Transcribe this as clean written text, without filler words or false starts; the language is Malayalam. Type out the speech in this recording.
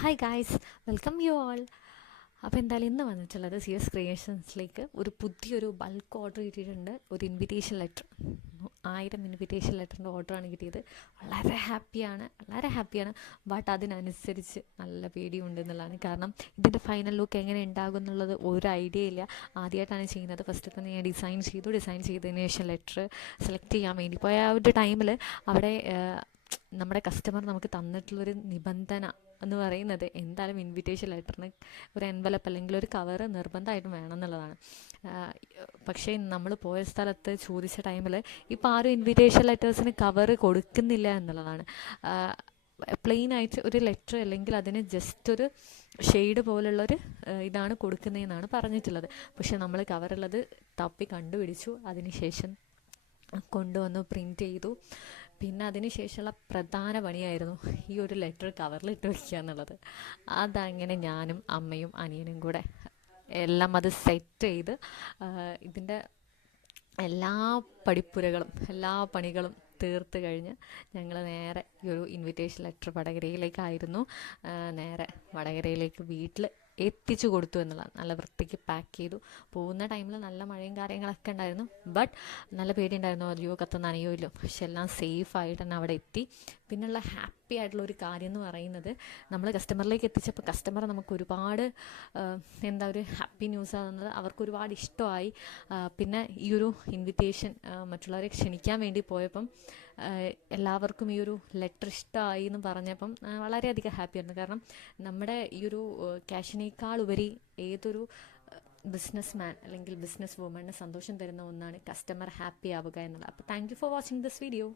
Hi guys, welcome you all. അപ്പോൾ എന്തായാലും ഇന്ന് വന്നിട്ടുള്ളത് CS ക്രിയേഷൻസിലേക്ക് ഒരു പുതിയൊരു ബൾക്ക് ഓർഡർ കിട്ടിയിട്ടുണ്ട്. ഒരു ഇൻവിറ്റേഷൻ ലെറ്റർ, 1000 ഇൻവിറ്റേഷൻ ലെറ്ററിൻ്റെ ഓർഡറാണ് കിട്ടിയത്. വളരെ ഹാപ്പിയാണ്. ബട്ട് അതിനനുസരിച്ച് നല്ല പേടിയുണ്ട് എന്നുള്ളതാണ്. കാരണം ഇതിൻ്റെ ഫൈനൽ ലുക്ക് എങ്ങനെ ഉണ്ടാകും എന്നുള്ളത് ഒരു ഐഡിയ ഇല്ല. ആദ്യമായിട്ടാണ് ചെയ്യുന്നത്. ഫസ്റ്റ് തന്നെ ഞാൻ ഡിസൈൻ ചെയ്തതിന് ശേഷം ലെറ്റർ സെലക്ട് ചെയ്യാൻ വേണ്ടി പോയ ആ ഒരു ടൈമിൽ അവിടെ നമ്മുടെ കസ്റ്റമർ നമുക്ക് തന്നിട്ടുള്ളൊരു നിബന്ധന എന്ന് പറയുന്നത് എന്തായാലും ഇൻവിറ്റേഷൻ ലെറ്ററിന് ഒരു എൻവലപ്പ് അല്ലെങ്കിൽ ഒരു കവറ് നിർബന്ധമായിട്ടും വേണം എന്നുള്ളതാണ്. പക്ഷേ നമ്മൾ പോയ സ്ഥലത്ത് ചോദിച്ച ടൈമിൽ ഇപ്പോൾ ആരും ഇൻവിറ്റേഷൻ ലെറ്റേഴ്സിന് കവറ് കൊടുക്കുന്നില്ല എന്നുള്ളതാണ്. പ്ലെയിൻ ആയിട്ട് ഒരു ലെറ്റർ അല്ലെങ്കിൽ അതിന് ജസ്റ്റ് ഒരു ഷെയ്ഡ് പോലുള്ളൊരു ഇതാണ് കൊടുക്കുന്നതെന്നാണ് പറഞ്ഞിട്ടുള്ളത്. പക്ഷെ നമ്മൾ കവറുള്ളത് തപ്പി കണ്ടുപിടിച്ചു. അതിനുശേഷം കൊണ്ടുവന്ന് പ്രിൻ്റ് ചെയ്തു. പിന്നെ അതിന് ശേഷമുള്ള പ്രധാന പണിയായിരുന്നു ഈ ഒരു ലെറ്റർ കവറിലിട്ട് വയ്ക്കുക എന്നുള്ളത്. അതങ്ങനെ ഞാനും അമ്മയും അനിയനും കൂടെ എല്ലാം അത് സെറ്റ് ചെയ്ത് ഇതിൻ്റെ എല്ലാ എല്ലാ പണികളും തീർത്ത് കഴിഞ്ഞ് ഞങ്ങൾ നേരെ ഈ ഒരു ഇൻവിറ്റേഷൻ ലെറ്റർ വടകരയിലേക്കായിരുന്നു. നേരെ വടകരയിലേക്ക് വീട്ടിൽ എത്തിച്ചു കൊടുത്തു എന്നുള്ളതാണ്. നല്ല വൃത്തിക്ക് പാക്ക് ചെയ്തു. പോകുന്ന ടൈമിൽ നല്ല മഴയും കാര്യങ്ങളൊക്കെ ഉണ്ടായിരുന്നു. ബട്ട് നല്ല പേടിയുണ്ടായിരുന്നു, അയ്യോ കത്ത് നനയുമല്ലോ. പക്ഷെ എല്ലാം സേഫായിട്ട് തന്നെ അവിടെ എത്തി. പിന്നുള്ള ഹാപ്പി ആയിട്ടുള്ള ഒരു കാര്യം എന്ന് പറയുന്നത്, നമ്മൾ കസ്റ്റമറിലേക്ക് എത്തിച്ചപ്പോൾ കസ്റ്റമർ നമുക്ക് ഒരുപാട് ഒരു ഹാപ്പി ന്യൂസ് ആകുന്നത്, അവർക്ക് ഒരുപാട് ഇഷ്ടമായി. പിന്നെ ഈ ഒരു ഇൻവിറ്റേഷൻ മറ്റുള്ളവരെ ക്ഷണിക്കാൻ വേണ്ടി പോയപ്പം എല്ലാവർക്കും ഈ ഒരു ലെറ്റർ ഇഷ്ടമായി എന്ന് പറഞ്ഞപ്പം വളരെയധികം ഹാപ്പിയായിരുന്നു. കാരണം നമ്മുടെ ഈ ഒരു ക്യാഷിനേക്കാൾ ഉപരി ഏതൊരു ബിസിനസ് മാൻ അല്ലെങ്കിൽ ബിസിനസ് വുമണിന് സന്തോഷം തരുന്ന ഒന്നാണ് കസ്റ്റമർ ഹാപ്പി ആവുക എന്നുള്ളത്. അപ്പോൾ thank you for watching this video.